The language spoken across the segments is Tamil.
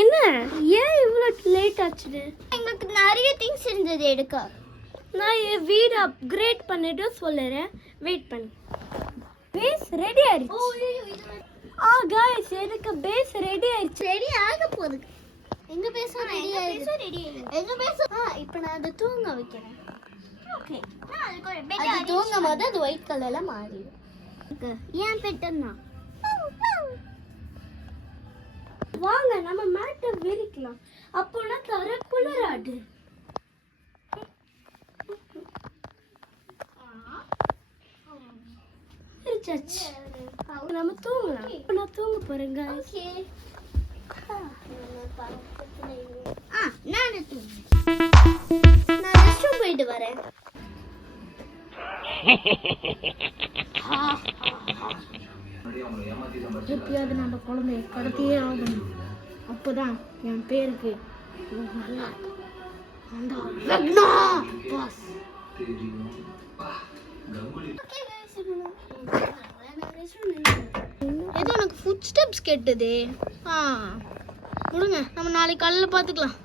என்ன ஏன் இவ்வளோ லேட் ஆச்சு? எங்களுக்கு நிறைய திங்ஸ் இருந்தது எடுக்க. நான் என் வீடு அப்கிரேட் பண்ணிட்டு சொல்லுறேன், வெயிட் பண்ணு. பேஸ் ரெடி ஆயிடுச்சு. गाइस எனக்கு பேஸ் ரெடி ஆயிடுச்சு. ரெடி ஆக போகுது. எங்க பேஸும் ரெடி ஆயிடுச்சு. எங்க பேஸும் இப்போ நான் அதை தூங்க வைக்கிறேன். ஓகே, நான் அதுக்கு ஒரு பெட் அது தூங்கும் போது அது ஒயிட் கலர்ல மாறிடும். ஏன் பெட்டன்னா வாங்க நம்ம மேட்டை விரிக்கலாம். அப்போனா தர குளிராது. நம்ம தூங்கலாம். நான் தூங்க போறேன் गाइस. நான் ரெஸ்ட் ரூம் போயிட்டு வரேன். எப்படியாவது நம்ம குழந்தைய கடத்தியே ஆகணும். அப்போதான் என் பேருக்கு ஏதோ எனக்கு ஃபுட் ஸ்டெப்ஸ் கேட்டதே. விடுங்க, நம்ம நாளைக்கு காலையில் பார்த்துக்கலாம்.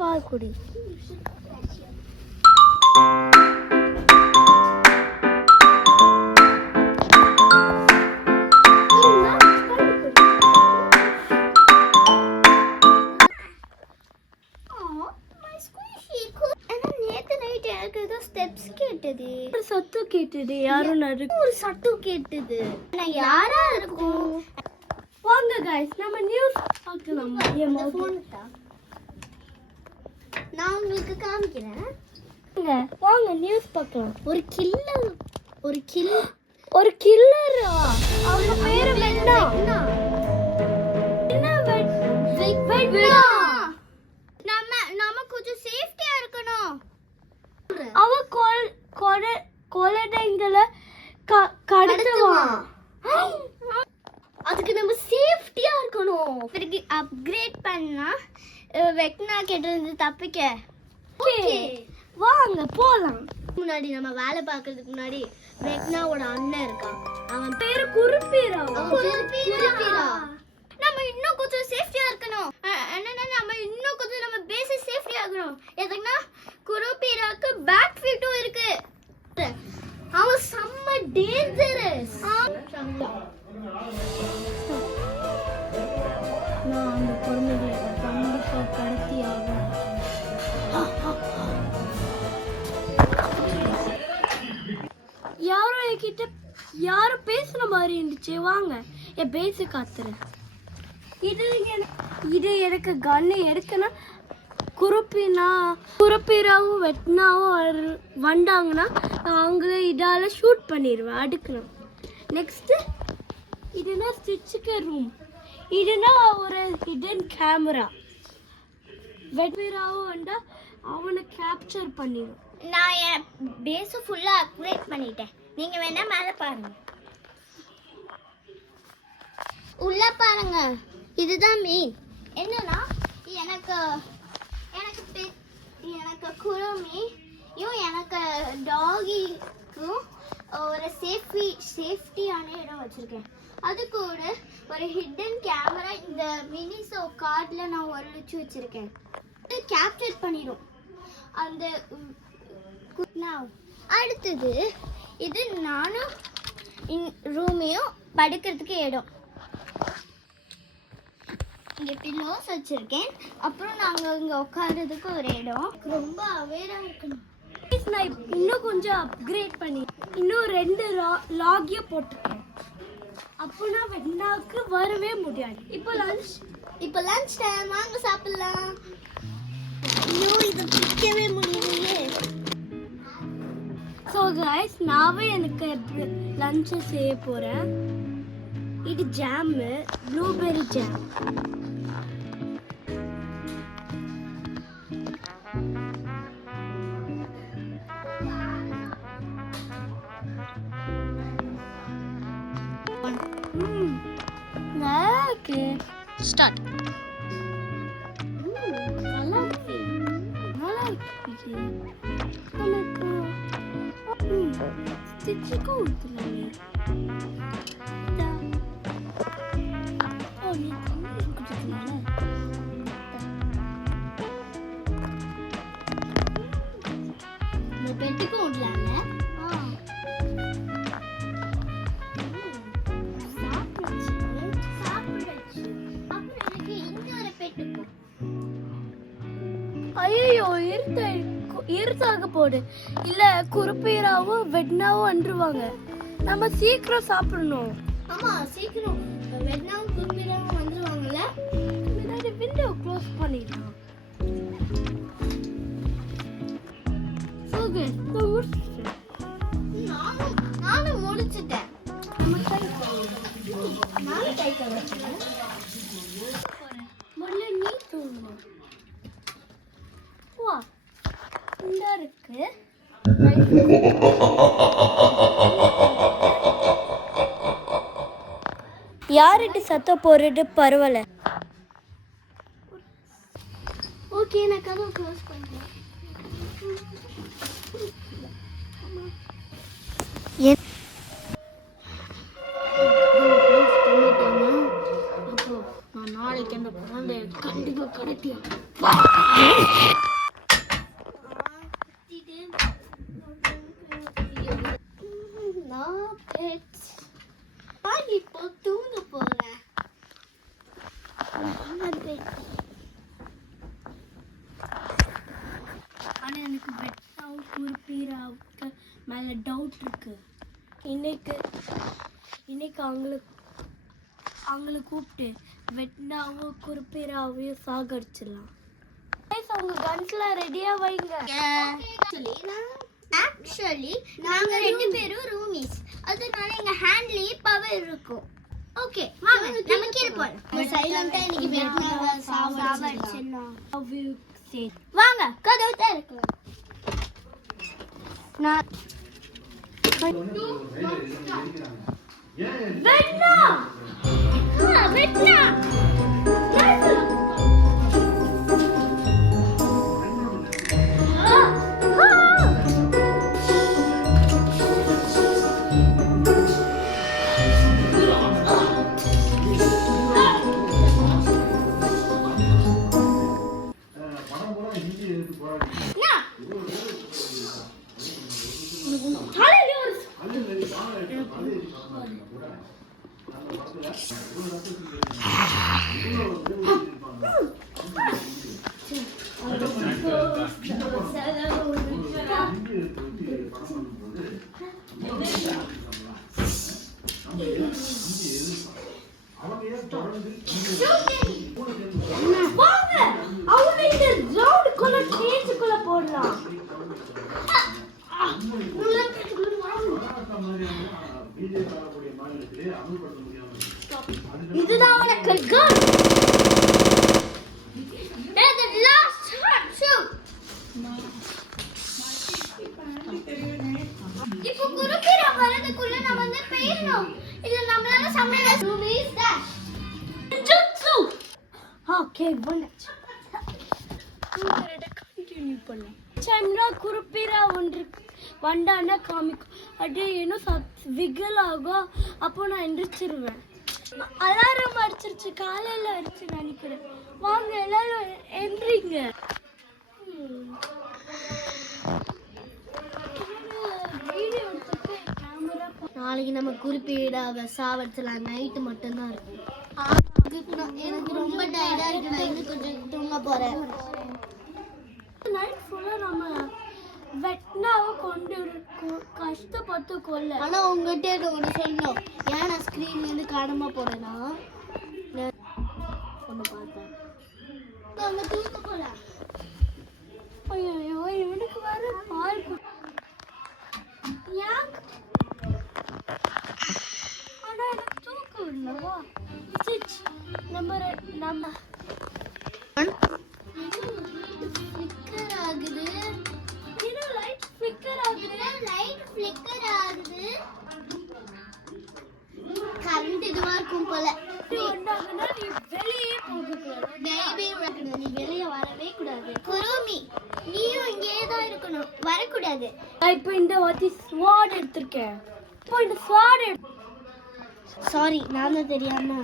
பால் குடி. சத்து கேட்டது யாரும் ஒரு சத்து கேட்டது. யாரா இருக்கும்? வாங்க गाइस நம்ம நியூஸ் பார்க்கலாம். நான் உங்களுக்கு காமிக்கிறேன். வாங்க நியூஸ் பார்க்கலாம். ஒரு கில்லரா? அவங்க பேரு வெட்னா. என்ன வெட்னா? நம்ம கொஞ்சம் சேஃப்டியா இருக்கணும். அவ கொலைடைங்களை கடத்துவான். அதுக்கு நம்ம சேஃப்டியா இருக்கணும். பிறகு அப்கிரேட் பண்ணா வெட்னா கிட்ட தப்பிக்க. வாங்க போலாம். முன்னாடி நம்ம வேலை பார்க்கறதுக்கு முன்னாடி வெட்னாவோட அண்ணன் இருக்கான். அவன் பேரு குருப்பீரா. நம்ம இன்னும் கொஞ்சம் சேஃப்டியா இருக்கணும். நம்ம இன்னும் கொஞ்சம் நம்ம பேஸ் சேஃப்டியா இருக்கணும். எதுக்குன்னா குருப்பீராக்கு பேக் ஃபீட்டும் இருக்கு. அவன் செம்ம டேஞ்சரஸ். நான் அந்த குழந்தைகளை கண்டிப்பா கடத்தி ஆகும். யாரும் பேசுற மாதிரி இருந்துச்சு. வாங்க என் பேச காத்துறேன். இது எனக்கு கன்னு எடுக்கணும். குருப்பீராவும் வெட்னாவும் வந்தாங்கன்னா அவங்கள இதால ஷூட் பண்ணிடுவேன், அடுக்கணும். நெக்ஸ்ட்டு இதுனா ஸ்டிச்சுக்கு ரூம். இதுனா ஒரு ஹிடன் கேமரா. வெட்வீராவும் வந்தா அவனை கேப்சர் பண்ணிடும். நான் என் பேஸை ஃபுல்லாக அப்கிரேட் பண்ணிட்டேன். நீங்கள் வேணா மேலே பாருங்க. உள்ள பாருங்க, இதுதான் மெயின். என்னன்னா எனக்கு குருமியும் எனக்கு டாகிக்கும் ஒரு சேஃப்டியான இடம் வச்சுருக்கேன். அது கூட ஒரு ஹிடன் கேமரா இந்த மினிஸோ கார்டில் நான் ஒழிச்சு வச்சுருக்கேன். கேப்சர் பண்ணிடும் அந்த. அடுத்தது இது நானும் ரூமையும் படுக்கிறதுக்கு இடம். இங்கே பில்லோஸ் வச்சுருக்கேன். அப்புறம் நாங்கள் இங்கே உட்கார்றதுக்கு ஒரு இடம். ரொம்ப அவேராக இருக்கணும். நான் இன்னும் கொஞ்சம் அப்கிரேட் பண்ணி இன்னும் 2 லாகியும் போட்டுருக்கேன். அப்போனா வெட்னாவுக்கு வரவே முடியாது. இப்போ லஞ்ச் டைம், வாங்க சாப்பிடலாம். ஐயோ, இதை பிடிக்கவே முடியலையே. ஸோ गाइस நாவே எனக்கு லஞ்சை செய்ய போகிறேன். இது ஜாம் ப்ளூபெர்ரி ஜாம். நல்லா இருக்கு. ஸ்டார்ட். நல்லா இருக்கு. நல்லா இருக்கு. எனக்கு ஸ்டிச்சுக்கு ஊற்றலாமே. ஓ நீ தண்ணி குடிக்கலாம்ல. இந்த பெட்டுக்கு விடலாம்ல. ஐயோ இருத்தாக போடு. இல்ல குறுப்பீராவும் வெட்னாவும் வந்துருவாங்க. நம்ம சீக்கிரம் சாப்பிடணும். ஆமா சீக்கிரம் வெட்னாவும் குருமீராவும் வந்துருவாங்கல்ல. முன்னாடி விண்டோ க்ளோஸ் பண்ணிடலாம். ஓகே நானும் முடிச்சிட்டேன். நானும் கை கழுவுறேன். முதல்ல நீ தூங்கணும். வா இந்த இருக்கு. யார்கிட்ட சத்தம் போடுறது பரவாயில்ல. ஓகே நான் கதவு க்ளோஸ் பண்றேன். நான் நாளைக்கு அந்த குழந்தைய கண்டிப்பா கிடைக்கும். நான் இப்போ தூங்க போறேன். ஆனால் எனக்கு வெட்டாவும் குறுப்பீராவுக்கு மேலே டவுட் இருக்கு. இன்னைக்கு அவங்கள கூப்பிட்டு வெட்னாவும் குறுப்பீராவையும் சாகடிச்சிடலாம். அவங்க கன்ஸ்லாம் ரெடியா வைங்க. ஆக்சுவலி நாங்க ரெண்டு பேரும் ரூமிஸ், அதனால எங்க ஹேண்ட்லயே பவர் இருக்கும். ஓகே வாங்க நம்ம கீழ போறோம். சைலண்டா இன்னைக்கு வெட்னாவை சாவடிச்சிடலாம். வாங்க கதவு திறக்கலாம். நான் வெட்னா வெட்னா இதுதான் உனக்கு கன். That's the last shot. Shoot. இப்போ குறுக்கீரா வரதுக்குள்ள நம்ம வந்து பேசணும். இல்ல நம்மளால சமையல ரூமிஸ் டாஷ். ஜுட்சு. ஓகே வந்துச்சு. கண்டினியூ பண்ணலாம். சம்ரா குறுப்பீரா வண்டானா காமிக்கும். அப்படியே இன்னும் விகல் ஆகும். அப்போ நான் எந்திரிச்சிருவேன். அலாரம் அடிச்சிருச்சு. காலையில் அடிச்சு நினைக்கிறேன். வாங்க எல்லாரும் எந்திரிங்க. நாளைக்கு நம்ம குறிப்பீடாவை சாவடிச்சலாம். நைட்டு மட்டும்தான் இருக்கும். எனக்கு ரொம்ப டயர்டா இருக்கு. நான் இன்னும் கொஞ்சம் தூங்க போறேன். நைட் ஃபுல்லாக நம்ம வெட்னாவை கொண்டு கஷ்டப்பட்டு கொல்ல. ஆனா உங்ககிட்ட ஒன்று சொல்லணும். ஏன் நான் ஸ்க்ரீன்லேருந்து காணாம போறேன்னா ஒன்று பார்த்தேன். நம்ம தூங்க போலாம். ஐயோ இவனுக்கு வேற பால் ஆனால் எனக்கு தூக்கம் இல்லவா ஸ்டிச் நம்பர் ஃபிளிக்கர் ஆகுது. இது லைட் ஃபிளிக்கர் ஆகுது. கரண்ட் இதுவா இருக்கும் போல. இது ஒண்ணாகனா நீ வெளியே போகக்கூடாது. நீ வெளியே வரவே கூடாது. குருமி நீயும் இங்கேயே தான் இருக்கணும், வரக்கூடாது. நான் இப்போ இந்த வாட்டி ஸ்வாட் எடுத்திருக்கேன். இப்போ இந்த ஸ்வாட் சாரி, நான் தான் தெரியாம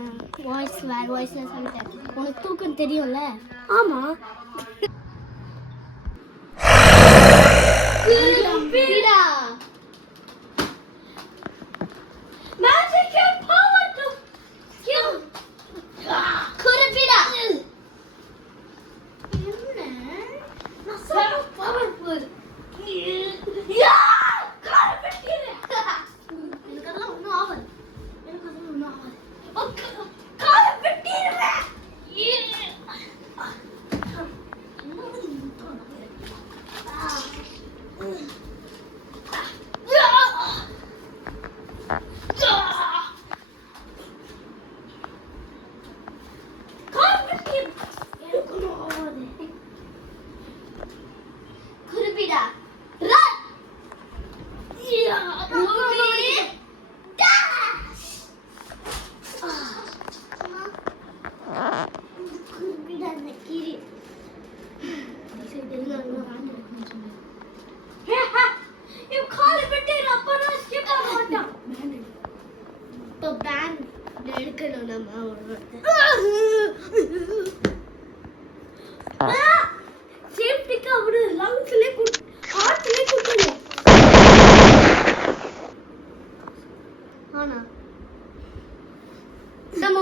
வேற வாய்ஸ்ல சொல்லிட்டேன். உனக்கு தூக்கம் தெரியும்ல? ஆமா குருவிடா. Magic and power to kill. குருவிடா. Not so powerful. Yeah! எனக்கு அதெல்லாம் ஒன்றும் ஆகாது. காலை வெட்டிடுவேன். குருவிடா. இப்போ பேன் எடுக்கணும் நம்ம. சேஃப்டிக்கு அவரு லங்ஸ்ல ஹார்ட்ல குத்தணும். ஆனா நம்ம